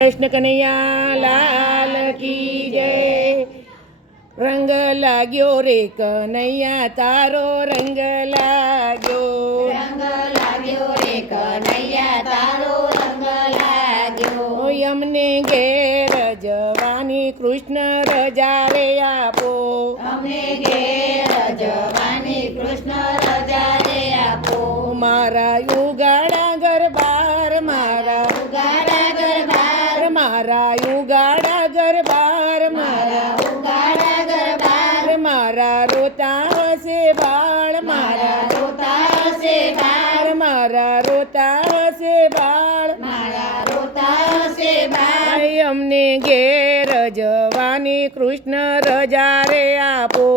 कृष्ण कन्हैया लाल की जय। रंग लाग्यो रे कन्हैया तारो रंग लाग्यो। रंग लाग्यो रे कन्हैया तारो रंग लाग्यो। यमने घेर जवानी कृष्ण रजावे आपो। अમને ઘેર જવાની કૃષ્ણ રજા રે આપો। मारा युगाड़ा गरबार मारा ઉગાડા ગરબાર मारा युगाड़ा गरबार મારા ઉગાડા ગરબાર मारा रोता से बाळ મારા રોતા હશે બાળ मारा रोता से बाळ મારા રોતા હશે બાળ। अમને घेर जवानी कृष्ण रजा रे आपो।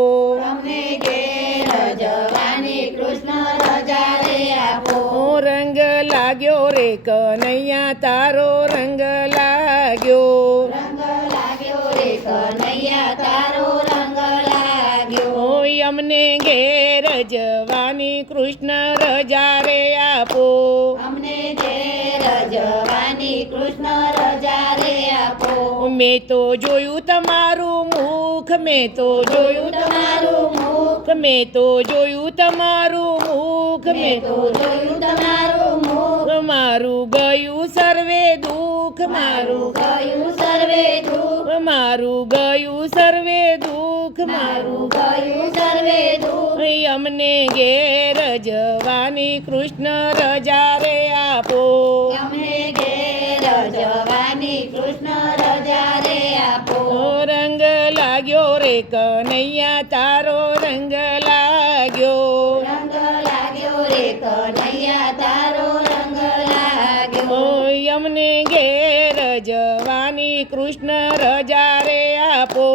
અમને ઘેર જવાની કૃષ્ણ રજા રે આપો। रंग लाग्यो रे कन्हैया तारो रंग लाग्यो। રંગ લાગ્યો રે કન્હૈયા તારો રંગ લાગ્યો। यमने घेर जवानी कृष्ण रजा रे आपो। અમને ઘેર જવાની કૃષ્ણ રજા રે આપો। મેં તો જોયું તમારું મુખ, મેં તો જોયું તમારું મુખ મેં તો જોયું તમારું મુખ, મેં તો જોયું તમારું મુખ। મારું ગયું સર્વે દુઃખ, મારું ગયું સર્વે દુઃખ મારું ગયું સર્વે દુઃખ મારું ગયું સર્વે દુઃખ। અમને ઘેર જવાની કૃષ્ણ રજા રે આપો। અમને ઘેર જવાની કૃષ્ણ રજા રે આપો। રંગ લાગ્યો રે કનૈયા તારો રંગ લાગ્યો। રંગ લાગ્યો રે કન્હૈયા તારો રંગ લાગ્યો। અમને ઘેર જવાની કૃષ્ણ રજા રે આપો।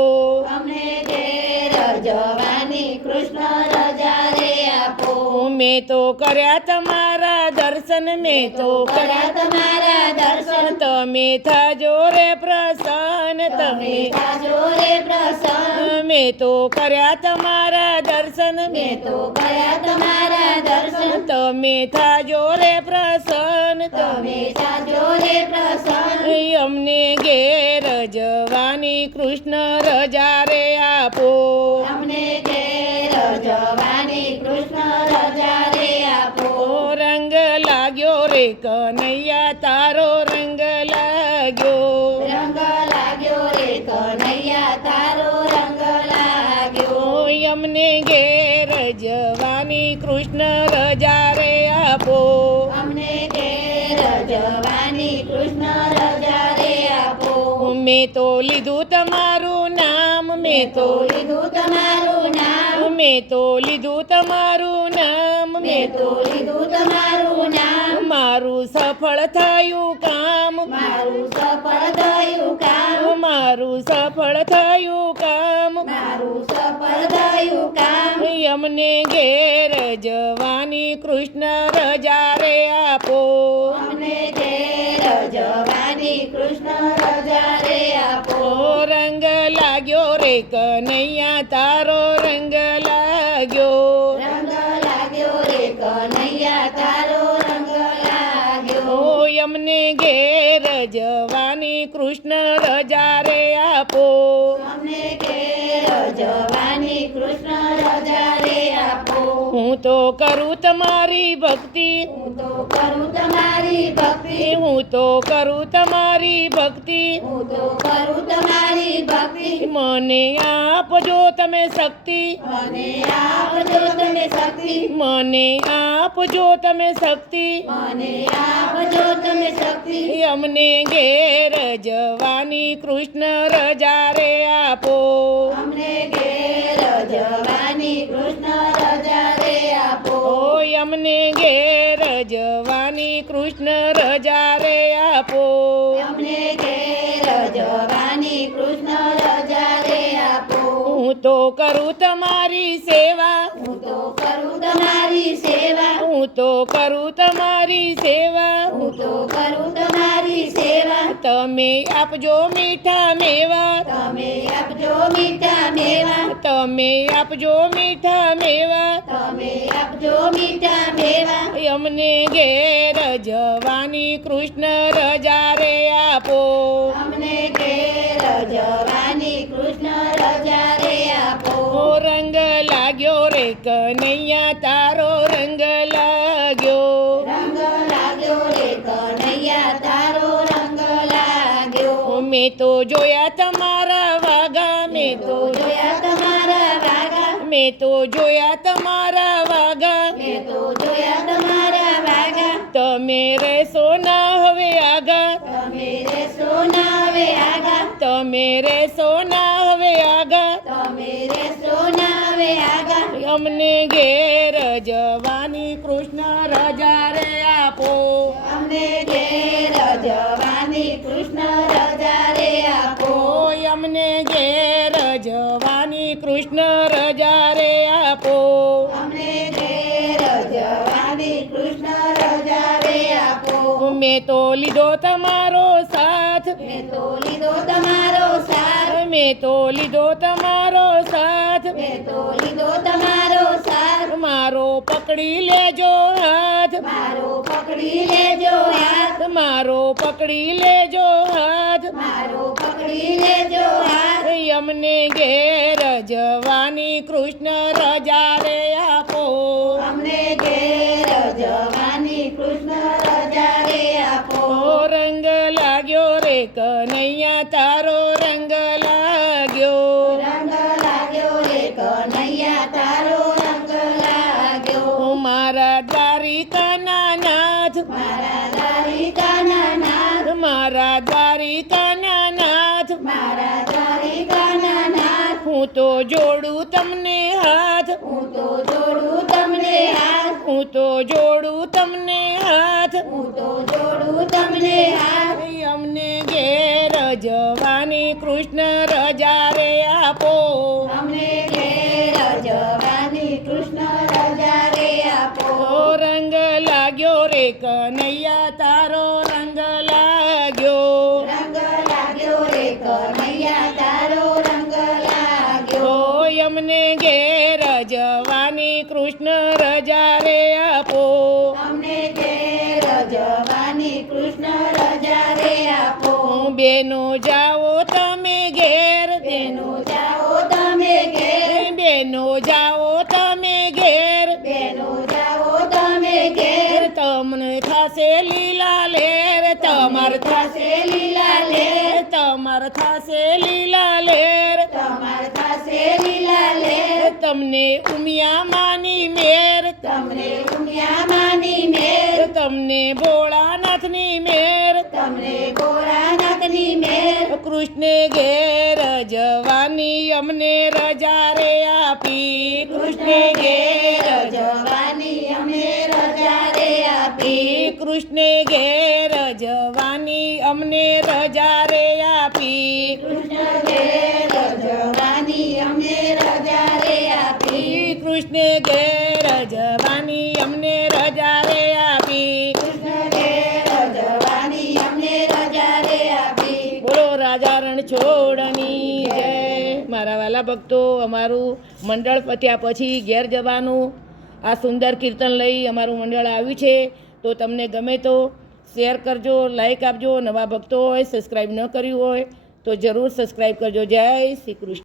અમને ઘેર જવાની કૃષ્ણ રજા રે આપો। મેં તો કર્યા તમારા દર્શન, મેં તો કર્યા તમારા દર્શન તમે થાજો રે પ્રસન્ન, તમે થાજો રે પ્રસન્ન। મેં તો કર્યા તમારા દર્શન, મેં તો કર્યા તમારા દર્શન તમે થાજો રે પ્રસન્ન। તમે થાજો રે પ્રસન્ન। અમને ઘેર જવાની કૃષ્ણ રજા રે આપો। અમને ઘેર જવાની કૃષ્ણ રજા રે આપો। રંગ લાગ્યો રે કનૈયા તારો રંગ લાગ્યો। રંગ લાગ્યો રે કન્હૈયા તારો રંગ લાગ્યો। અમને ઘેર જવાની કૃષ્ણ રજા રે આપો। અમને ઘેર જવાની કૃષ્ણ રજા રે આપો। મેં તો લીધું તમારું નામ, મેં તો લીધું તમારું નામ મેં તો લીધું તમારું નામ, મેં તો લીધું તમારું નામ। મારું સફળ થયું કામ, મારું સફળ થયું કામ મારું સફળ થયું કામ। મારું સફળ થયું કામ। અમને ઘેર જવાની કૃષ્ણ રજા રે આપો। અમને ઘેર જવાની કૃષ્ણ રજા રે આપો। રંગ લાગ્યો રે કનૈયા તારો રંગ લાગ્યો। રંગ લાગ્યો રે કન્હૈયા તારો રંગ લાગ્યો। અમને ઘેર જવાની કૃષ્ણ રજા રે આપો। અમને ઘેર જવાની કૃષ્ણ રજા રે આપો। હું તો કરું તમારી ભક્તિ, હું તો કરું તમારી ભક્તિ હું તો કરું તમારી ભક્તિ। હું તો કરું તમારી ભક્તિ મને આપજો તમે શક્તિ, મને આપજો તમે શક્તિ મને આપજો તમે શક્તિ। મને આપજો તમે શક્તિ અમને ઘેર જવાની કૃષ્ણ રજા રે આપો। અમને ઘેર જવાની કૃષ્ણ રજા રે આપો। અમને ઘેર જવાની કૃષ્ણ રજા રે આપો। અમને ઘેર જવાની કૃષ્ણ રજા રે આપો। હું તો કરું તમારી સેવા, હું તો કરું તમારી સેવા, હું તો કરું તમારી સેવા, હું તો કરું તમારી સેવા. તમે આપજો મીઠા મેવા, તમે આપજો મીઠા મેવા, તમે આપજો મીઠા મેવા, તમે આપજો મીઠા મેવા. અમને ઘેર જવાની કૃષ્ણ રજા રે આપો, અમને ઘેર જવાની કૃષ્ણ રજા રે આપો. રંગ લાગ્યો રે કનૈયા તારો રંગ લાગ્યો, રંગ લાગ્યો રે કનૈયા તારો રંગ લાગ્યો. મેં તો જોયા તમારા વાગા, મેં તો જોયા તમારા વાગા, મેં તો જોયા તમારા વાગા, મેં તો જોયા તમારા વાગા. તમે રહેશો ના હવે આગા, તમે રહેશો ના હવે આગા, તમે રહેશો ના હવે આગા, તમે રહેશો ના હવે આગા. અમને ઘેર જવાની કૃષ્ણ રજા રે આપો, અમને ઘેર જવાની કૃષ્ણ રજા રે આપો. અમને ઘેર જવાની કૃષ્ણ રજા રે આપો. અમને ઘેર જવાની કૃષ્ણ રજા રે આપો. મેં તો લીધો તમારો સાથ, મેં તો લીધો તમારો સાથ, મેં તો લીધો તમારો સાથ, મેં તો લીધો તમારો સાથ. મારો પકડી લેજો હાથ, મારો પકડી લેજો હાથ, મારો પકડી લેજો હાથ, મારો પકડી લેજો હાથ. અમને ઘેર જવાની કૃષ્ણ રજા રે આપો, અમને ઘેર જવાની કૃષ્ણ રજા રે આપો. રંગ લાગ્યો રે કનૈયા તારો રંગ લાગ્યો, રંગ લાગ્યો રે કનૈયા તારો રંગ લાગ્યો. મારા દ્વારિકાના નાથ, મારા દ્વારિકાના નાથ, મારા દ્વારિકાના નાથ, મારા દ્વારિકાના નાથ. હું તો જોડું તમને હાથ, હું તો જોડું તમને હાથ, હું તો જોડું તમને હાથ, હું તો જોડું તમને હાથ. અમને ઘેર જવાની કૃષ્ણ રજા રે આપો, અમને ઘેર જવાની કૃષ્ણ રજા રે આપો. રંગ લાગ્યો રે કનૈયા તારો રંગ લાગ્યો, રંગ લાગ્યો રે કનૈયા તારો રંગ લાગ્યો. અમને ઘેર જવાની કૃષ્ણ રજા રે આપો, અમને ઘેર જવાની કૃષ્ણ રજા રે આપો. બેનો જાઓ તમે ઘેર, બેનો જાઓ તમે ઘેર, બેનો જાઓ તમે ઘેર, બેનો જાઓ તમે ઘેર. તમને થશે લીલા લેર, તમાર થશે લીલા લેર, તમાર થશે લીલા લેર, તમાર થશે લીલા લેર. તમને ઉમિયા માની મેર, તમને ઉમિયા માની મેર, તમને ભોળાનાથની મેર, તમને ભોળાનાથની મેર. કૃષ્ણે ઘેર જવાની અમને રજા રે આપી, કૃષ્ણે ઘેર જવાની અમને રજા રે આપી. કૃષ્ણે ઘેર જવાની અમને રજા રે આપી, કૃષ્ણ ઘેર જવાની અમને રજા રે આપી. કૃષ્ણે ઘેર જવાની અમને રજા રે આપી. કૃષ્ણ ઘેર જવાની અમને રજા રે આપી. બોલો રાજા રણછોડની જય. મારા વાલા ભક્તો, અમારું મંડળ પત્યા પછી ઘેર જવાનું આ સુંદર કીર્તન લઈ અમારું મંડળ આવ્યું છે. તો તમને ગમે તો શેર કરજો, લાઈક આપજો. નવા ભક્તો હોય, સબસ્ક્રાઈબ ન કર્યું હોય તો જરૂર સબસ્ક્રાઈબ કરજો. જય શ્રી કૃષ્ણ.